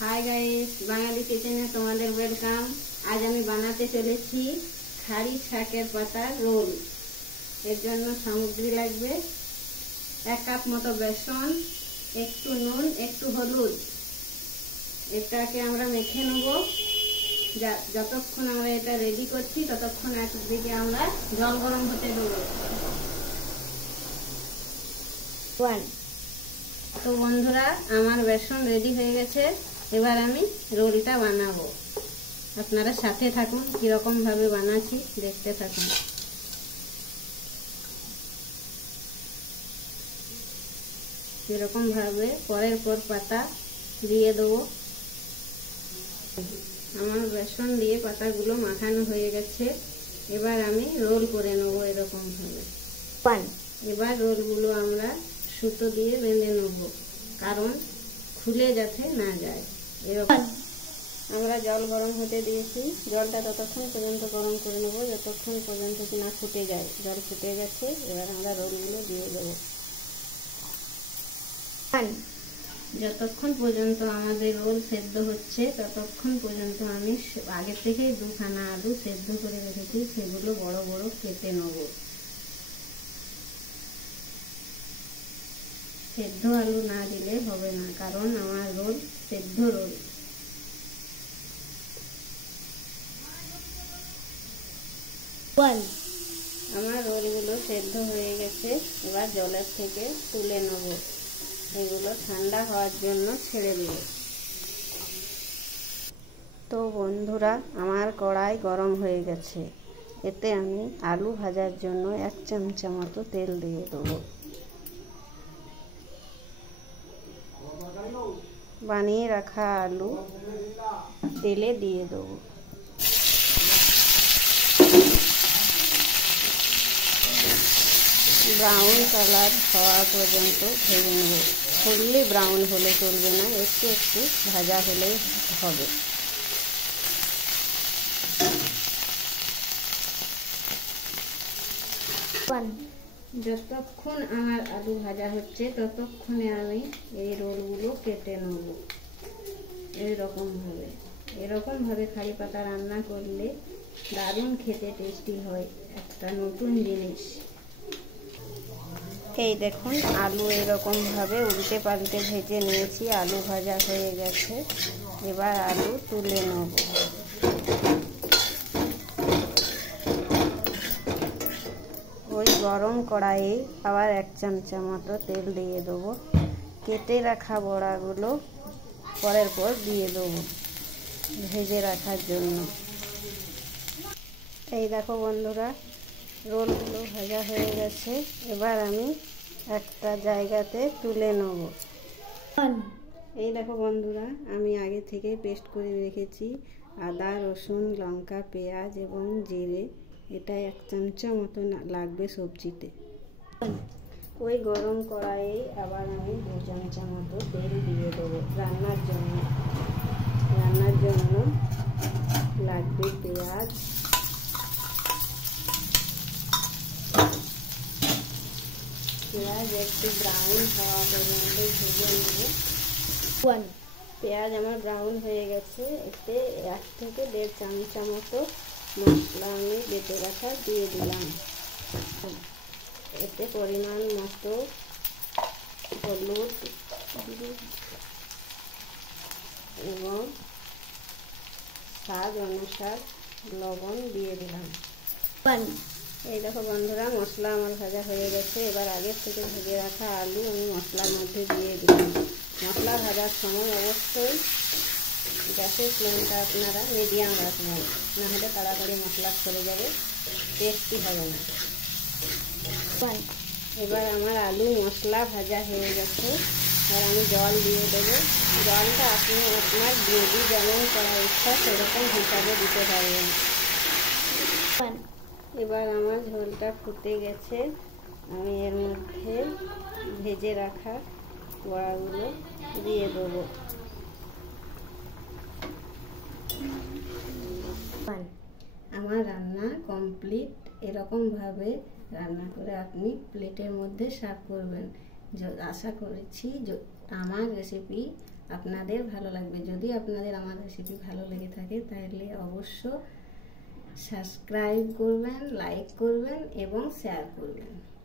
Hi guys, বাঙালি কিচেনে তোমাদের welcome. আজ আমি বানাতে চলেছি খাড়ি শাকের পাতার রোল। এর জন্য সামগ্রী লাগবে 1 কাপ মতো বেসন, একটু নুন, একটু হলুদ। এটাকে আমরা মেখে নেব। যতক্ষণ আমরা এটা রেডি করছি ততক্ষণ একদিকে আমরা জল গরম হতে দেবো। তো বন্ধুরা, আমার বেসন রেডি হয়ে গেছে। এবার আমি রোলটা বানাবো। আপনারা সাথে থাকুন, কিরকম ভাবে বানাচ্ছি দেখতে থাকুন। এরকম ভাবে পরের পর পাতা দিয়ে দেবো। আমার বেসন দিয়ে পাতাগুলো মাখানো হয়ে গেছে। এবার আমি রোল করে নেবো এরকম ভাবে। এবার রোলগুলো আমরা সুতো দিয়ে বেঁধে নেব, কারণ খুলে যাতে না যায়। এরকম আমরা জল গরম হতে দিয়েছি। জলটা ততক্ষণ পর্যন্ত গরম করে নেব যতক্ষণ পর্যন্ত না ফুটে যায়। জল ফুটে গেছে, এবার আমরা রোলগুলো দিয়ে দেবো। যতক্ষণ পর্যন্ত আমাদের রোল সেদ্ধ হচ্ছে ততক্ষণ পর্যন্ত আমি আগে থেকেই 2 খানা আলু সেদ্ধ করে রেখেছি, সেগুলো বড় বড় কেটে নেব। সেদ্ধ আলু না দিলে হবে না, কারণ আমার রোল সেদ্ধ রোল। আমার রোলগুলো সেদ্ধ হয়ে গেছে। এবার জলের থেকে তুলে নেব। এগুলো ঠান্ডা হওয়ার জন্য ছেড়ে দেব। তো বন্ধুরা, আমার কড়াই গরম হয়ে গেছে। এতে আমি আলু ভাজার জন্য 1 চামচা মতো তেল দিয়ে দেবো। বানিয়ে রাখা আলু তেলে দিয়ে দেবো। ব্রাউন কালার হওয়া পর্যন্ত ভেজে নেব। ফুললি ব্রাউন হলে চলবে না, একটু একটু ভাজা হলেই হবে। যতক্ষণ আমার আলু ভাজা হচ্ছে ততক্ষণে আমি এই রোলগুলো কেটে নেব। এরকম ভাবে খাড়ি পাতা রান্না করলে দারুণ খেতে টেস্টি হয়, একটা নতুন জিনিস। এই দেখুন, আলু এরকম ভাবে উল্টে পাল্টে ভেজে নিয়েছি। আলু ভাজা হয়ে গেছে। এবার আলু তুলে নেব। ওই গরম কড়াইয়ে আবার 1 চামচা মতো তেল দিয়ে দেবো। কেটে রাখা বড়াগুলো পরের পর দিয়ে দেবো ভেজে রাখার জন্য। এই দেখো বন্ধুরা, রোলগুলো ভাজা হয়ে গেছে। এবার আমি একটা জায়গাতে তুলে নেব। এই দেখো বন্ধুরা, আমি আগে থেকে পেস্ট করে রেখেছি আদা, রসুন, লঙ্কা, পেঁয়াজ এবং জিরে। এটা 1 চামচা মতো লাগবে সবজিতে। ওই গরম কড়াইয়ে আবার আমি 2 চামচা মতো তেল দিয়ে দেবো। রান্নার জন্য লাগবে পেঁয়াজ, একটু ব্রাউন হওয়া পর্যন্ত ভেজে নেব। পেঁয়াজ আমার ব্রাউন হয়ে গেছে। এতে 1 থেকে 1.5 চামচা মতো মশলা আমি বেটে রাখা দিয়ে দিলাম। এতে পরিমাণ মতো হলুদ এবং স্বাদ অনুসার লবণ দিয়ে দিলাম। এই দেখো বন্ধুরা, মশলা আমার ভাজা হয়ে গেছে। এবার আগের থেকে ভেজে রাখা আলু আমি মশলার মধ্যে দিয়ে দিলাম। মশলা ভাজার সময় অবশ্যই গ্যাসের ফ্লেমটা আপনারা মিডিয়াম রাখবেন, নাহলে তাড়াতাড়ি মশলা চলে যাবে, টেস্টি হবে না। এবার আমার আলু মশলা ভাজা হয়ে গেছে। আর আমি জল দিয়ে দেবো। জলটা আপনি আপনার গ্রেভি যেমন করা ইচ্ছা সেরকম হিসাবে দিতে পারবেন। এবার আমার ঝোলটা ফুটে গেছে। আমি এর মধ্যে ভেজে রাখা বড়াগুলো দিয়ে দেবো। আমার রান্না কমপ্লিট। এরকম ভাবে রান্না করে আপনি প্লেটের মধ্যে সার্ভ করবেন। আশা করছি আমার রেসিপি আপনাদের ভালো লাগবে। যদি আপনাদের আমার রেসিপি ভালো লেগে থাকে তাহলে অবশ্য সাবস্ক্রাইব করবেন, লাইক করবেন এবং শেয়ার করবেন।